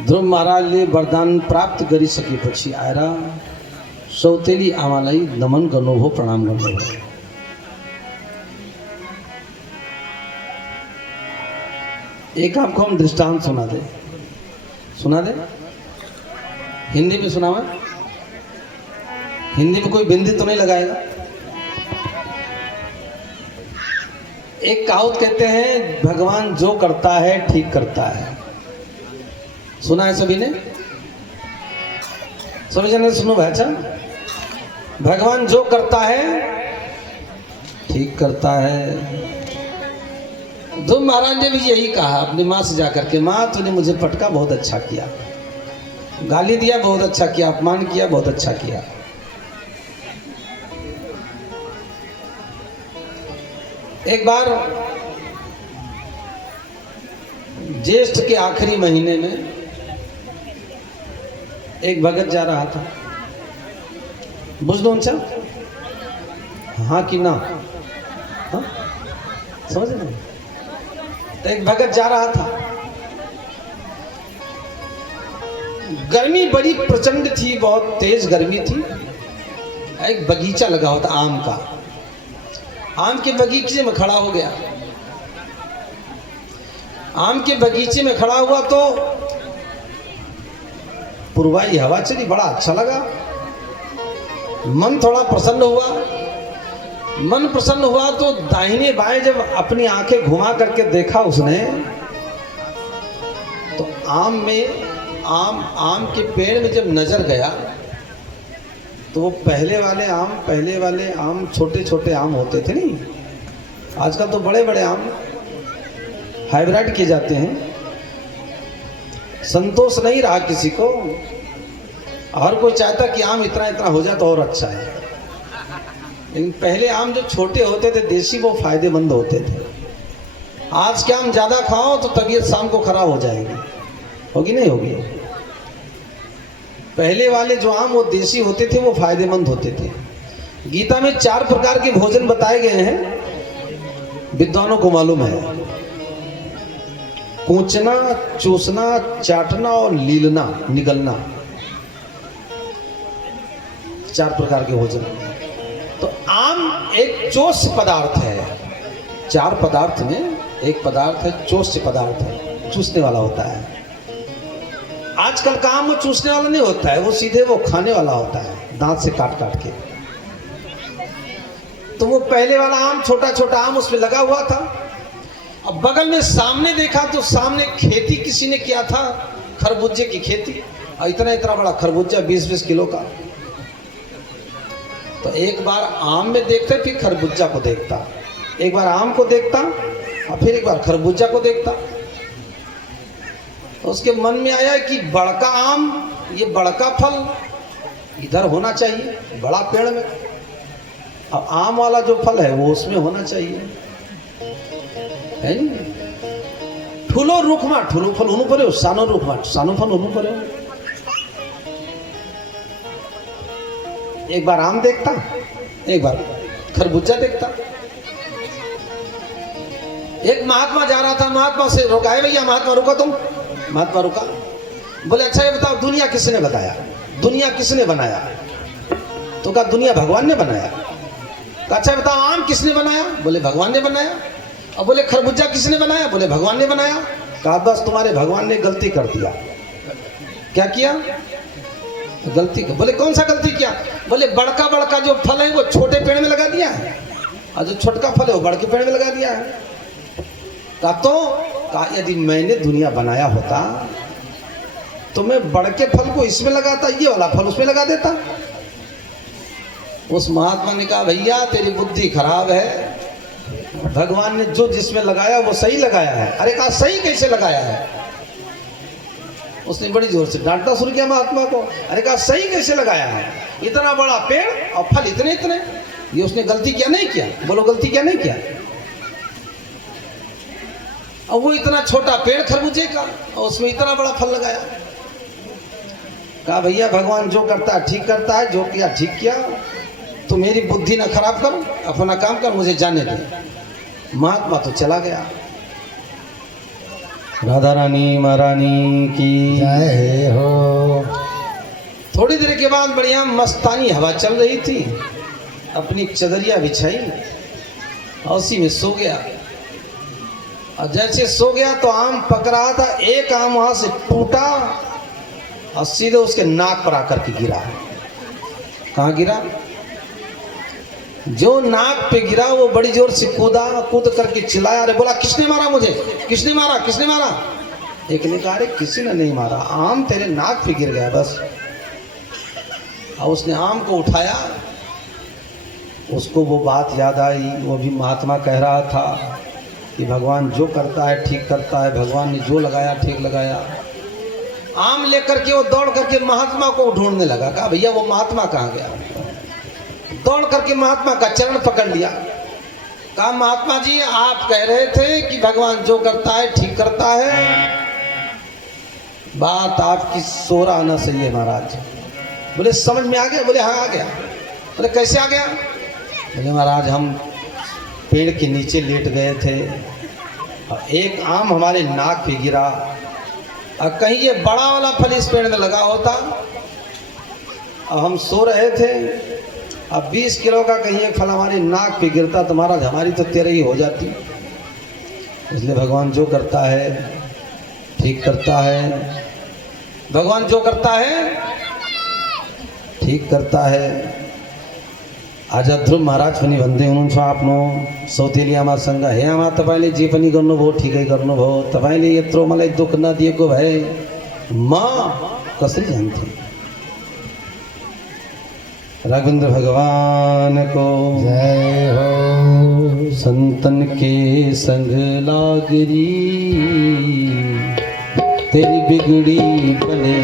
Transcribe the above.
ધ્રુવ મહારાજે વરદાન પ્રાપ્ત કરી શકી પછી આયરા સૌતેલી આમાलाई નમન કરનો हो, प्रणाम करनो हो। एक आपको हम दृष्टांत सुना दे हिंदी में सुनावा। हिंदी में कोई बिंदी तो नहीं लगाएगा। एक कहावत कहते हैं, भगवान जो करता है ठीक करता है। सुना है सभी ने? सभी जने सुनो भाई। अच्छा, भगवान जो करता है ठीक करता है। ध्रुव महाराज ने भी यही कहा अपनी माँ से जाकर के, माँ तूने मुझे पटका, बहुत अच्छा किया, गाली दिया, बहुत अच्छा किया, अपमान किया, बहुत अच्छा किया। एक बार ज्येष्ठ के आखिरी महीने में एक भगत जा रहा था। बुझ दो उनसे हाँ कि ना? हाँ? समझ रहे? तो एक भगत जा रहा था। गर्मी बड़ी प्रचंड थी, बहुत तेज गर्मी थी। एक बगीचा लगा हुआ था आम का। आम के बगीचे में खड़ा हो गया। आम के बगीचे में खड़ा हुआ तो पूर्वाई हवा चली, बड़ा अच्छा लगा। मन थोड़ा प्रसन्न हुआ। मन प्रसन्न हुआ तो दाहिने बाएं जब अपनी आंखें घुमा करके देखा उसने, तो आम के पेड़ में जब नजर गया तो वो पहले वाले आम छोटे छोटे आम होते थे नहीं, आजकल तो बड़े बड़े आम हाइब्रिड किए जाते हैं। संतोष नहीं रहा किसी को, हर कोई चाहता कि आम इतना इतना हो जाए तो और अच्छा है। लेकिन पहले आम जो छोटे होते थे देसी, वो फायदेमंद होते थे। आज के आम ज्यादा खाओ तो तबीयत शाम को खराब हो जाएगी, होगी नहीं होगी? पहले वाले जो आम वो देसी होते थे, वो फायदेमंद होते थे। गीता में 4 प्रकार के भोजन बताए गए हैं, विद्वानों को मालूम है। कूचना, चूसना, चाटना और लीलना, निगलना, 4 प्रकार के भोजन। तो आम एक चोष्य पदार्थ है। 4 पदार्थ में एक पदार्थ है चोष्य पदार्थ है, चूसने वाला होता है। आजकल का आम वो चूसने वाला नहीं होता है, वो सीधे वो खाने वाला होता है, दांत से काट काट के। तो वो पहले वाला आम, छोटा छोटा आम उसमें लगा हुआ था। अब बगल में सामने देखा तो सामने खेती किसी ने किया था, खरबूजे की खेती। और इतना इतना बड़ा खरबूजा 20-20 किलो का। तो एक बार आम में देखते, फिर खरबूजा को देखता, एक बार आम को देखता और फिर एक बार खरबूजा को देखता। तो उसके मन में आया कि बड़का आम, ये बड़का फल इधर होना चाहिए, बड़ा पेड़ में। अब आम वाला जो फल है वो उसमें होना चाहिए, है नहीं? ठूलो रुखमा ठूलो फल होनु पर्यो, सानो रुखमा सानो फल होनु पर्यो। एक बार आम देखता, एक बार खरबूजा देखता। एक महात्मा जा रहा था, महात्मा से रोका, है भैया महात्मा रुका तुम। महात्मा रुका, बोले अच्छा ये बताओ दुनिया किसने बताया, दुनिया किसने बनाया? तो कहा दुनिया भगवान ने बनाया। कहा अच्छा बताओ आम किसने बनाया? बोले भगवान ने बनाया। और बोले खरबूजा किसने बनाया? बोले भगवान ने बनाया। कहा बस तुम्हारे भगवान ने गलती कर दिया। क्या किया? गलती। बोले कौन सा गलती किया? बोले बड़का बड़का जो फल है वो छोटे पेड़ में लगा दिया है, और जो छोटका फल है वो बड़के पेड़ में लगा दिया है। कहा तो कहा यदि मैंने दुनिया बनाया होता तो मैं बड़के फल को इसमें लगाता, ये वाला फल उसमें लगा देता। उस महात्मा ने कहा भैया तेरी बुद्धि खराब है, भगवान ने जो जिसमें लगाया वो सही लगाया है। अरे कहा सही कैसे लगाया है? उसने बड़ी जोर से डांटना शुरू किया महात्मा को। अरे कहा सही कैसे लगाया है? इतना बड़ा पेड़ और फल इतने इतने, ये उसने गलती क्या नहीं किया? बोलो गलती क्या नहीं किया? और वो इतना छोटा पेड़ खरबूजे का और उसमें इतना बड़ा फल लगाया। कहा भैया भगवान जो करता है ठीक करता है, जो किया ठीक किया, तो मेरी बुद्धि ना खराब करो, अपना काम कर, मुझे जाने दे। महात्मा तो चला गया। राधा रानी महारानी की जय हो। थोड़ी देर के बाद बढ़िया मस्तानी हवा चल रही थी, अपनी चदरिया बिछाई और उसी में सो गया। और जैसे सो गया तो आम पक रहा था, एक आम वहां से टूटा और सीधे उसके नाक पर आकर के गिरा। कहाँ गिरा? जो नाक पे गिरा वो बड़ी जोर से कूद करके चिल्लाया, अरे बोला किसने मारा मुझे, किसने मारा, किसने मारा? एक ने कहा अरे किसी ने नहीं मारा, आम तेरे नाक पे गिर गया बस। और उसने आम को उठाया, उसको वो बात याद आई, वो भी महात्मा कह रहा था कि भगवान जो करता है ठीक करता है, भगवान ने जो लगाया ठीक लगाया। आम लेकर के वो दौड़ करके महात्मा को ढूंढने लगा, कहा भैया वो महात्मा कहाँ गया? दौड़ करके महात्मा का चरण पकड़ लिया, कहा महात्मा जी आप कह रहे थे कि भगवान जो करता है ठीक करता है, बात आपकी सोरा आना सही है महाराज। बोले समझ में आ गया? बोले हाँ आ गया। बोले कैसे आ गया? बोले महाराज हम पेड़ के नीचे लेट गए थे और एक आम हमारे नाक पे गिरा, और कहीं ये बड़ा वाला फल इस पेड़ में लगा होता और हम सो रहे थे, अब 20 किलो का कहीं एक फल हमारे नाक पे गिरता तो महाराज हमारी तो तेरह ही हो जाती। इसलिए भगवान जो करता है ठीक करता है, भगवान जो करता है ठीक करता है। आजा ध्रुव महाराज पनि भन्दै हुनुहुन्छ आफ्नो सौतेली आमासँग, हे आमा तपाईँले जे पनि गर्नुभयो ठिकै गर्नुभयो, तपाईँले यत्रो मलाई दुःख नदिएको भए म कसरी जान्थेँ। राघवेंद्र भगवान को जय हो। संतन के संग लागरी तेरी बिगड़ी बने।